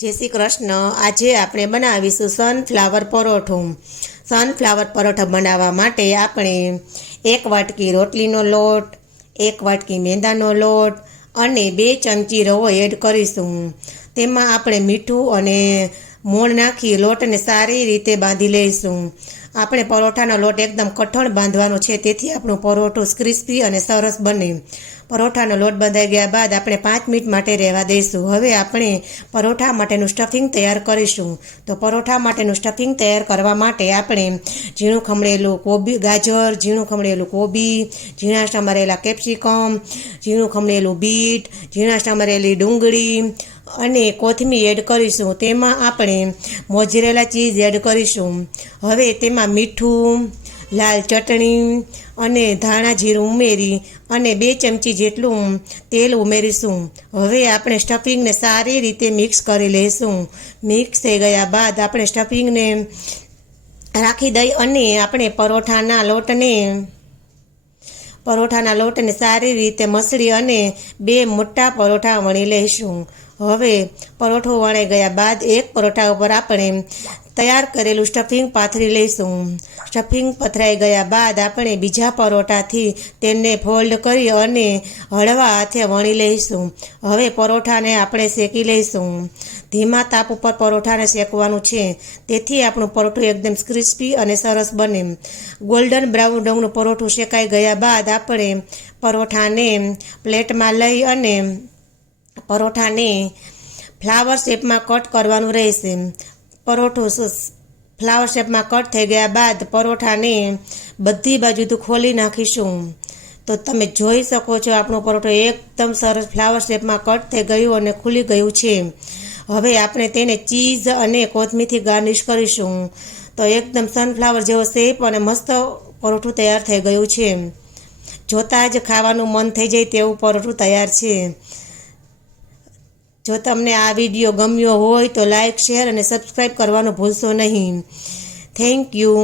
જય શ્રી કૃષ્ણ. આજે આપણે બનાવીશું સનફ્લાવર પરોઠું. સનફ્લાવર પરોઠા બનાવવા માટે આપણે એક વાટકી રોટલીનો લોટ, એક વાટકી મેંદાનો લોટ અને બે ચમચી રવો એડ કરીશું. તેમાં આપણે મીઠું અને મોણ નાખી લોટને સારી રીતે બાંધી લઈશું. આપણે પરોઠાનો લોટ એકદમ કઠણ બાંધવાનો છે, તેથી આપણું પરોઠું ક્રિસ્પી અને સરસ બને. પરોઠાનો લોટ બંધાઈ ગયા બાદ આપણે પાંચ મિનિટ માટે રહેવા દઈશું. હવે આપણે પરોઠા માટેનું સ્ટફિંગ તૈયાર કરીશું. તો પરોઠા માટેનું સ્ટફિંગ તૈયાર કરવા માટે આપણે ઝીણું ખમણેલું કોબી, ગાજર, ઝીણું ખમણેલું કોબી, ઝીણા સમારેલા કેપ્સિકમ ઝીણું ખમણેલું બીટ, ઝીણા સમારેલી ડુંગળી અને કોથમીર એડ કરીશું. તેમાં આપણે મોજરેલા ચીઝ એડ કરીશું. હવે તેમાં મીઠું, લાલ ચટણી અને ધાણા જીરું ઉમેરી અને બે ચમચી જેટલું તેલ ઉમેરીશું. હવે આપણે સ્ટફિંગને સારી રીતે મિક્સ કરી લઈશું મિક્સ થઈ ગયા બાદ આપણે સ્ટફિંગને રાખી દઈ અને આપણે પરોઠાના લોટને પરોઠાના લોટને સારી રીતે મસળી અને બે મોટા પરોઠા વણી લઈશું હવે પરોઠો વણાઈ ગયા બાદ એક પરોઠા ઉપર આપણે તૈયાર કરેલું સ્ટફિંગ પાથરી લઈશું. સ્ટફિંગ પથરાઈ ગયા બાદ આપણે બીજા પરોઠાથી તેને ફોલ્ડ કરી અને હળવા હાથે વણી લઈશું. હવે પરોઠાને આપણે શેકી લઈશું. ધીમા તાપ ઉપર પરોઠાને શેકવાનું છે. તેથી આપણું પરોઠું એકદમ ક્રિસ્પી અને સરસ બને. ગોલ્ડન બ્રાઉન રંગનું પરોઠું શેકાઈ ગયા બાદ આપણે પરોઠાને પ્લેટમાં લઈ અને પરોઠાને ફ્લાવર શેપમાં કટ કરવાનું રહેશે. પરોઠું ફ્લાવર શેપમાં કટ થઈ ગયા બાદ પરોઠાને બધી બાજુથી ખોલી નાખીશું. તો તમે જોઈ શકો છો આપણો પરોઠો એકદમ સરસ ફ્લાવર શેપમાં કટ થઈ ગયું અને ખુલી ગયું છે. હવે આપણે તેને ચીઝ અને કોથમીથી ગાર્નિશ કરીશું. તો એકદમ સનફ્લાવર જેવો શેપ અને મસ્ત પરોઠું તૈયાર થઈ ગયું છે. જોતાં જ ખાવાનું મન થઈ જાય તેવું પરોઠું તૈયાર છે. જો તમને આ વીડિયો ગમ્યો હોય તો લાઈક, શેર અને સબસ્ક્રાઈબ કરવાનું ભૂલશો નહીં. Thank you